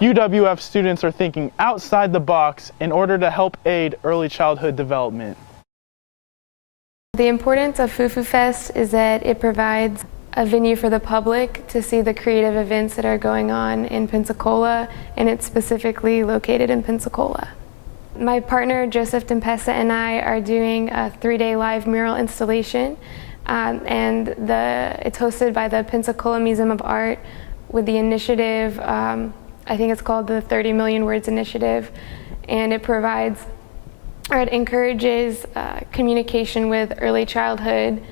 UWF students are thinking outside the box in order to help aid early childhood development. The importance of Fufu Fest is that it provides a venue for the public to see the creative events that are going on in Pensacola, and it's specifically located in Pensacola. My partner Joseph Dempesa and I are doing a 3-day live mural installation, and it's hosted by the Pensacola Museum of Art with the initiative, I think it's called the 30 Million Words Initiative, and it encourages communication with early childhood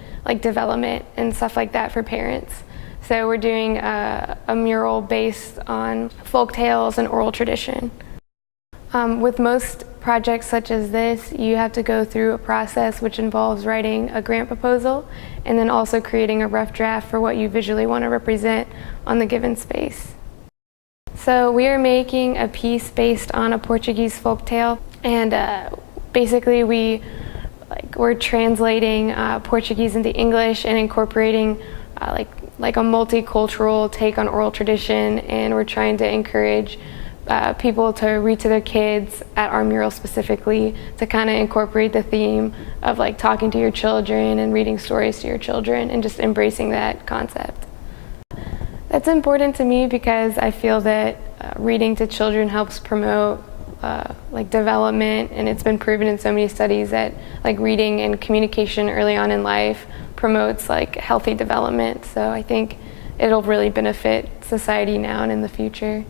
development and stuff like that for parents. So we're doing a mural based on folk tales and oral tradition. With most projects such as this, you have to go through a process which involves writing a grant proposal and then also creating a rough draft for what you visually want to represent on the given space. So we are making a piece based on a Portuguese folktale, and basically we're translating Portuguese into English and incorporating like a multicultural take on oral tradition, and we're trying to encourage people to read to their kids at our mural specifically to kind of incorporate the theme of talking to your children and reading stories to your children and just embracing that concept. That's important to me because I feel that reading to children helps promote development, and it's been proven in so many studies that reading and communication early on in life promotes healthy development. So I think it'll really benefit society now and in the future.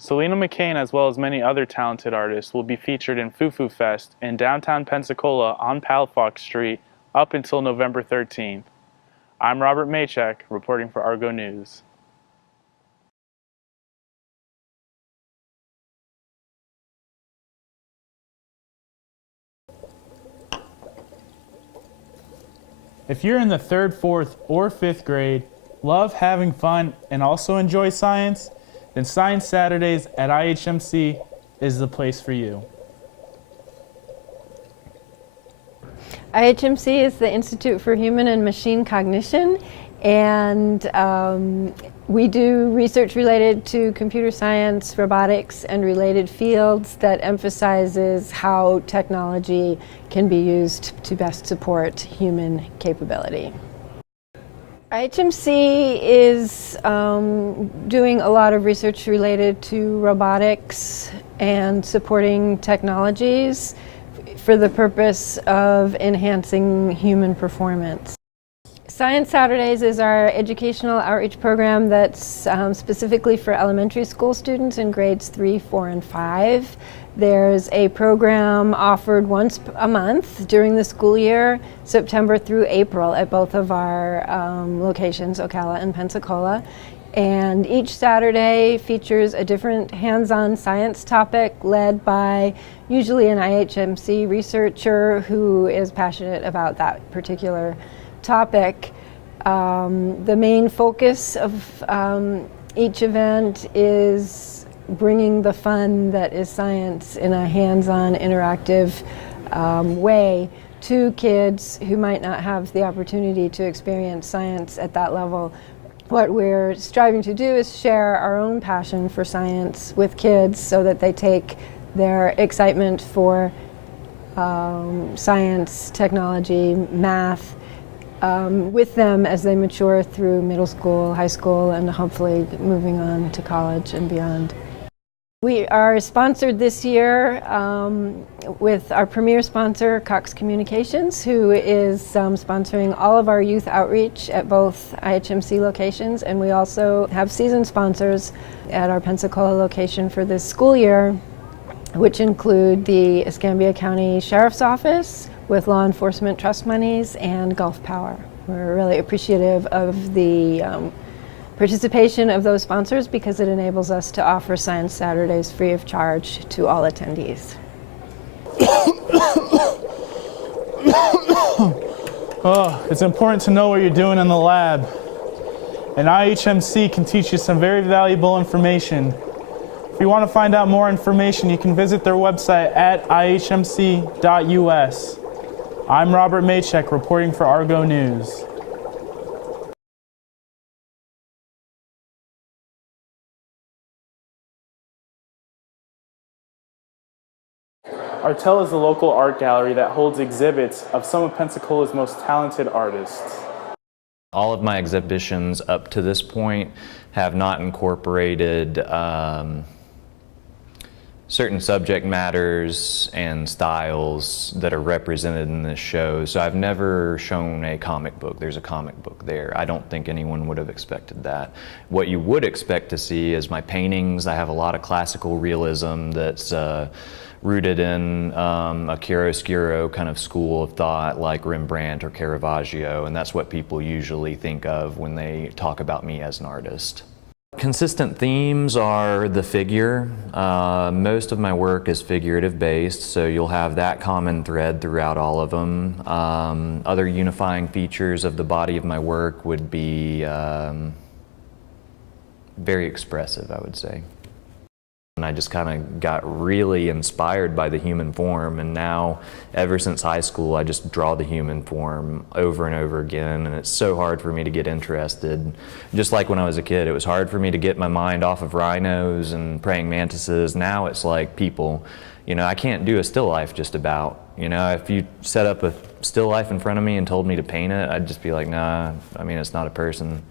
Selena McCain, as well as many other talented artists, will be featured in Fufu Fest in downtown Pensacola on Palafox Street up until November 13th. I'm Robert Maychek, reporting for Argo News. If you're in the 3rd, 4th, or 5th grade, love having fun, and also enjoy science, then Science Saturdays at IHMC is the place for you. IHMC is the Institute for Human and Machine Cognition, and we do research related to computer science, robotics, and related fields that emphasizes how technology can be used to best support human capability. IHMC is doing a lot of research related to robotics and supporting technologies for the purpose of enhancing human performance. Science Saturdays is our educational outreach program that's specifically for elementary school students in grades 3, 4, and 5. There's a program offered once a month during the school year, September through April, at both of our locations, Ocala and Pensacola. And each Saturday features a different hands-on science topic led by usually an IHMC researcher who is passionate about that particular topic. The main focus of each event is bringing the fun that is science in a hands-on, interactive way to kids who might not have the opportunity to experience science at that level. What we're striving to do is share our own passion for science with kids so that they take their excitement for science, technology, math with them as they mature through middle school, high school, and hopefully moving on to college and beyond. We are sponsored this year with our premier sponsor, Cox Communications, who is sponsoring all of our youth outreach at both IHMC locations, and we also have season sponsors at our Pensacola location for this school year, which include the Escambia County Sheriff's Office with law enforcement trust monies and Gulf Power. We're really appreciative of the participation of those sponsors because it enables us to offer Science Saturdays free of charge to all attendees. It's important to know what you're doing in the lab. And IHMC can teach you some very valuable information. If you want to find out more information, you can visit their website at ihmc.us. I'm Robert Maychek, reporting for Argo News. Artel is a local art gallery that holds exhibits of some of Pensacola's most talented artists. All of my exhibitions up to this point have not incorporated certain subject matters and styles that are represented in this show. So I've never shown a comic book. There's a comic book there. I don't think anyone would have expected that. What you would expect to see is my paintings. I have a lot of classical realism that's rooted in a chiaroscuro kind of school of thought like Rembrandt or Caravaggio, and that's what people usually think of when they talk about me as an artist. Consistent themes are the figure. Most of my work is figurative based, so you'll have that common thread throughout all of them. Other unifying features of the body of my work would be very expressive, I would say. And I just kind of got really inspired by the human form, and now ever since high school I just draw the human form over and over again, and it's so hard for me to get interested. Just like when I was a kid, it was hard for me to get my mind off of rhinos and praying mantises. Now it's like people, you know, I can't do a still life just about. You know, if you set up a still life in front of me and told me to paint it, I'd just be like, nah, I mean, it's not a person.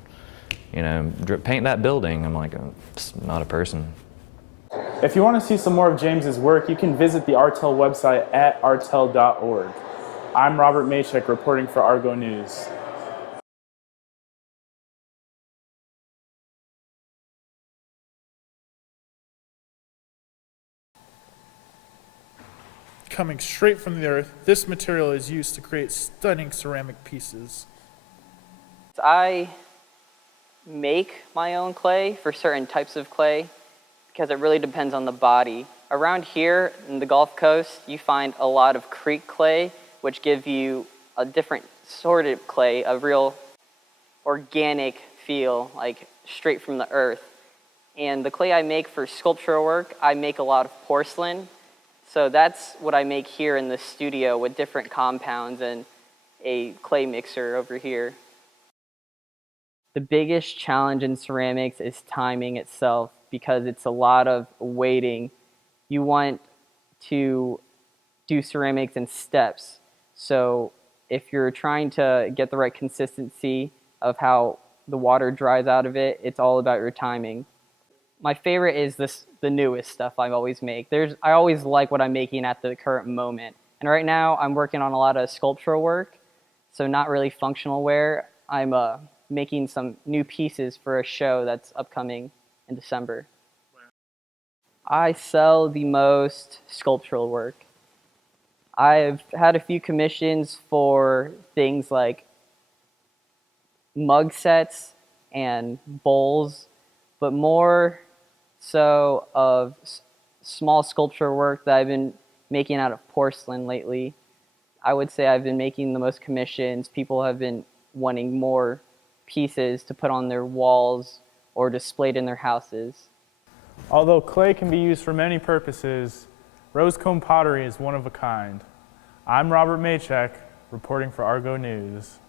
You know, paint that building. I'm like, oh, it's not a person. If you want to see some more of James's work, you can visit the Artel website at artel.org. I'm Robert Machek reporting for Argo News. Coming straight from the earth, this material is used to create stunning ceramic pieces. I make my own clay for certain types of clay because it really depends on the body. Around here in the Gulf Coast, you find a lot of creek clay, which give you a different sort of clay, a real organic feel, like straight from the earth. And the clay I make for sculptural work, I make a lot of porcelain. So that's what I make here in the studio with different compounds and a clay mixer over here. The biggest challenge in ceramics is timing itself, because it's a lot of waiting. You want to do ceramics in steps. So if you're trying to get the right consistency of how the water dries out of it, it's all about your timing. My favorite is the newest stuff I always make. I always like what I'm making at the current moment. And right now I'm working on a lot of sculptural work, so not really functional wear. I'm making some new pieces for a show that's upcoming in December. I sell the most sculptural work. I've had a few commissions for things like mug sets and bowls, but more so of small sculpture work that I've been making out of porcelain lately. I would say I've been making the most commissions. People have been wanting more pieces to put on their walls or displayed in their houses. Although clay can be used for many purposes, rose-cone pottery is one of a kind. I'm Robert Machek, reporting for Argo News.